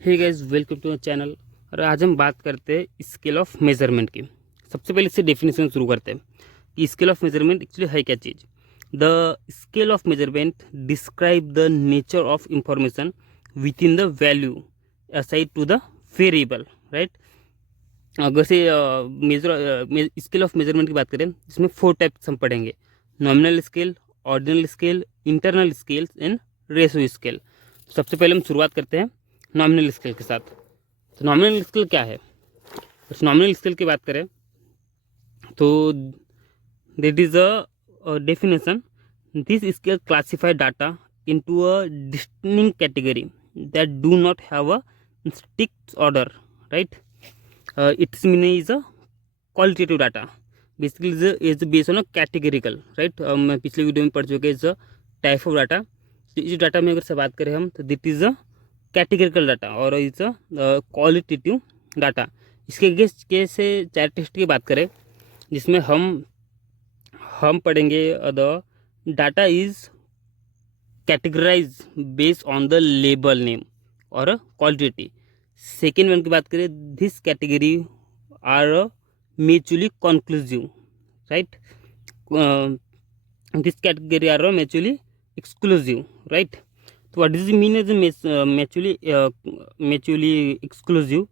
Hey guys, welcome to channel. और आज हम बात करते हैं स्केल ऑफ मेजरमेंट की। सबसे पहले इससे डेफिनेशन शुरू करते हैं कि स्केल ऑफ मेजरमेंट एक्चुअली है क्या चीज़। The scale of measurement describe the nature of information within the value aside to the variable, right. अगर से स्केल ऑफ मेजरमेंट की बात करें, इसमें 4 टाइप्स हम पढ़ेंगे: nominal scale, ordinal scale, internal scale and ratio scale. सबसे पहले हम शुरुआत करते हैं नॉमिनल स्केल के साथ। तो नॉमिनल स्केल क्या है? उस नॉमिनल स्केल की बात करें तो that is a definition: this scale classify data into a distinct category that do not have a strict order, right. Its meaning is a qualitative data, basically is based on a categorical, right. मैं पिछले video में पढ़ चुके is type of data. इस data में अगर से बात करें हम तो that is a categorical data और इज अ क्वालिटेटिव डाटा। इसके कैसे चार टेस्ट की बात करें जिसमें हम पढ़ेंगे the data is categorize based on the label name और क्वालिटी। सेकेंड वन की बात करें, this category are mutually conclusive, right. This category are mutually exclusive, right. तो what does mean as mutually exclusive?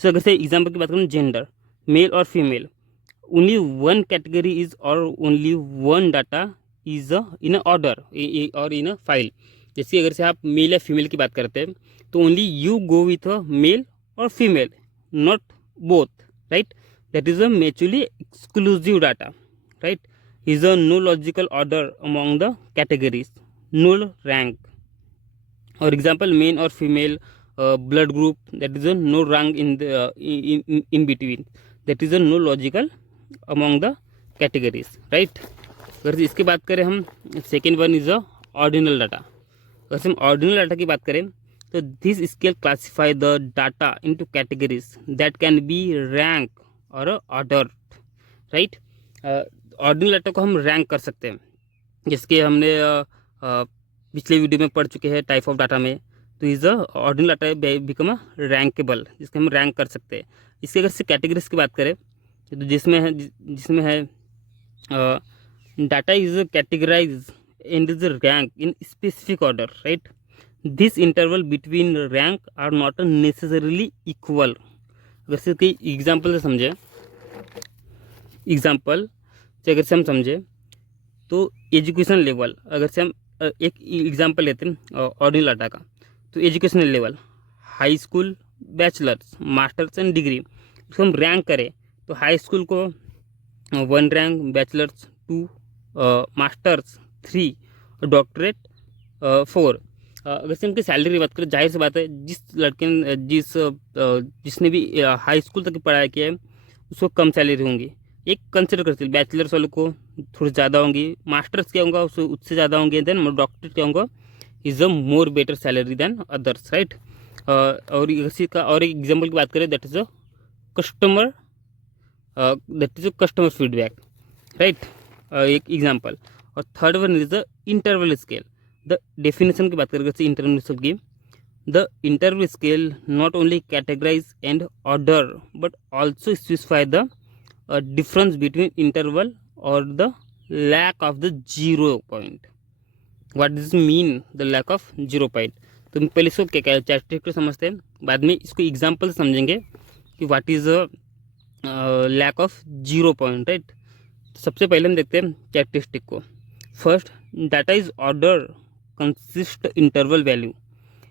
So अगर से example की बात करूँ, जेंडर मेल और female, only one category is और only one data is in a order और in a file. जैसे अगर से आप मेल या फीमेल की बात करते हैं तो only you go with a male और female, not both, right. That is a mutually exclusive data, right. Is a no logical order among the categories, no rank. और एग्जाम्पल मेन और female blood group, that is a no rank in between, that is a no logical among the categories, right. अगर इसकी बात करें हम, second one is a ordinal data. अगर हम ordinal data की बात करें तो this scale classify the data into categories that can be rank और ऑर्डर, राइट। ऑर्डिनल डाटा को हम रैंक कर सकते हैं, जिसके हमने पिछले वीडियो में पढ़ चुके हैं टाइप ऑफ डाटा में। तो is ordinal data become a rankable, जिसके हम रैंक कर सकते हैं। इसके अगर से कैटेगरीज की बात करें तो जिसमें है data is categorized and is ranked in specific order, right. This interval between rank are not necessarily equal. अगर से कई एग्जाम्पल से समझे, एग्जाम्पल से अगर से हम समझे तो एजुकेशन लेवल, अगर से हम एक एग्जाम्पल लेते हैं ऑर्डिनल डाटा का, तो education level high school, bachelors, masters and degree, उसको हम रैंक करें तो हाई स्कूल को 1 रैंक, बैचलर्स 2, मास्टर्स 3, डॉक्टरेट 4। अगर से उनकी सैलरी की बात करें, जाहिर सी बात है जिस लड़के ने जिसने भी हाई स्कूल तक की पढ़ाई किया है उसको कम सैलरी होंगी, एक कंसिडर करते हैं। बैचलर्स वालों को थोड़ी ज़्यादा होंगी, मास्टर्स क्या होगा उससे ज़्यादा होंगे, देन डॉक्टरेट क्या होगा is a more better salary than others, right. और इसी का और एक एग्जाम्पल की बात करें, that is a customer feedback, right. एक एग्जाम्पल। और third one is the interval scale. The definition की बात करें इंटरवल स्केल की, the interval scale not only categorize and order but also specify the difference between interval और the lack of the 0 point. What does mean the lack of 0 point? तो हम पहले इसको क्या कैरेक्टरिस्टिक समझते हैं, बाद में इसको एग्जाम्पल समझेंगे कि what is lack of 0 point, right. सबसे पहले हम देखते हैं कैरेक्टरिस्टिक को। First, data is order consist interval value,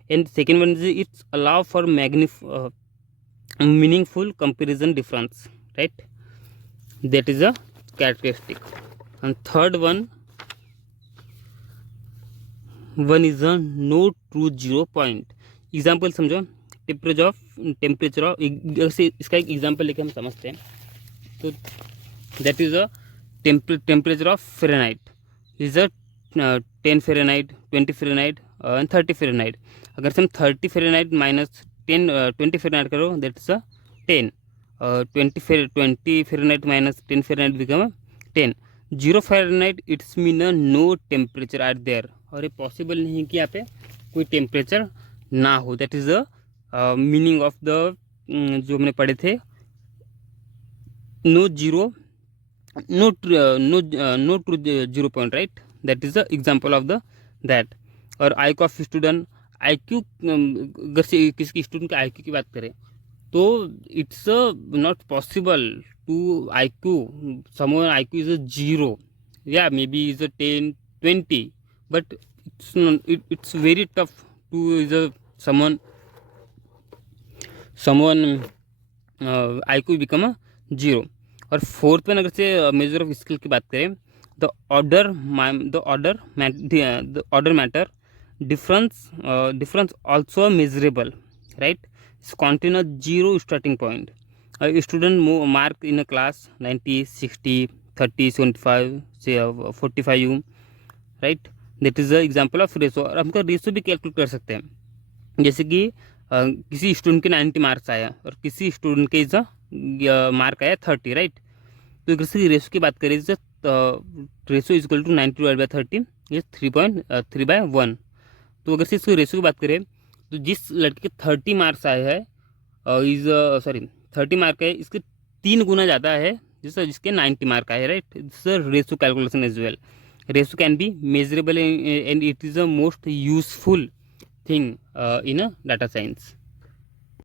and second one is it's allow for meaningful comparison difference, right. That is a characteristic. And third one is a no true 0 point. Example समझो, temperature of इसका एक example लेके हम समझते हैं। तो that is a temperature of Fahrenheit is a 10 Fahrenheit, 20 Fahrenheit and 30 Fahrenheit। अगर से हम 30 Fahrenheit माइनस 20 Fahrenheit करो, that is a 10। 20 Fahrenheit minus 10 Fahrenheit become 10। 0 Fahrenheit it's mean no temperature are there, और ये पॉसिबल नहीं कि यहाँ पे कोई टेम्परेचर ना हो, that is a meaning of the जो हमने पढ़े थे, no zero, no true zero point, right, that is the example of the that. और I Q of student, I Q अगर से किसी स्टूडेंट के आई क्यू की बात करें तो it's not possible to I Q someone I Q is a zero, या maybe is a 10-20, but it's very tough to is a someone IQ become a zero. और fourth one अगर से measure of skill की बात करें, the order matter difference also measurable, right, contain a zero starting point. Student mark in a class 90, 60, 30, 75 से 45 you, right, that is the example of ratio. और हम Resso भी calculate कर सकते हैं, जैसे कि किसी स्टूडेंट के 90 मार्क्स आया और किसी स्टूडेंट के इज मार्क आया 30, राइट. तो अगर से रेसो की बात करें, रेसो इज इक्वल टू 90/30, ये 3.3/1. तो अगर से इसको रेसो की बात करें तो जिस लड़के के 30 मार्क्स आए हैं इज 30 मार्क है, इसके 3 गुना ज़्यादा है जिसके 90 मार्क आए, right. This ratio calculation as well. Ratio can be measurable and it is the most useful thing in a data science.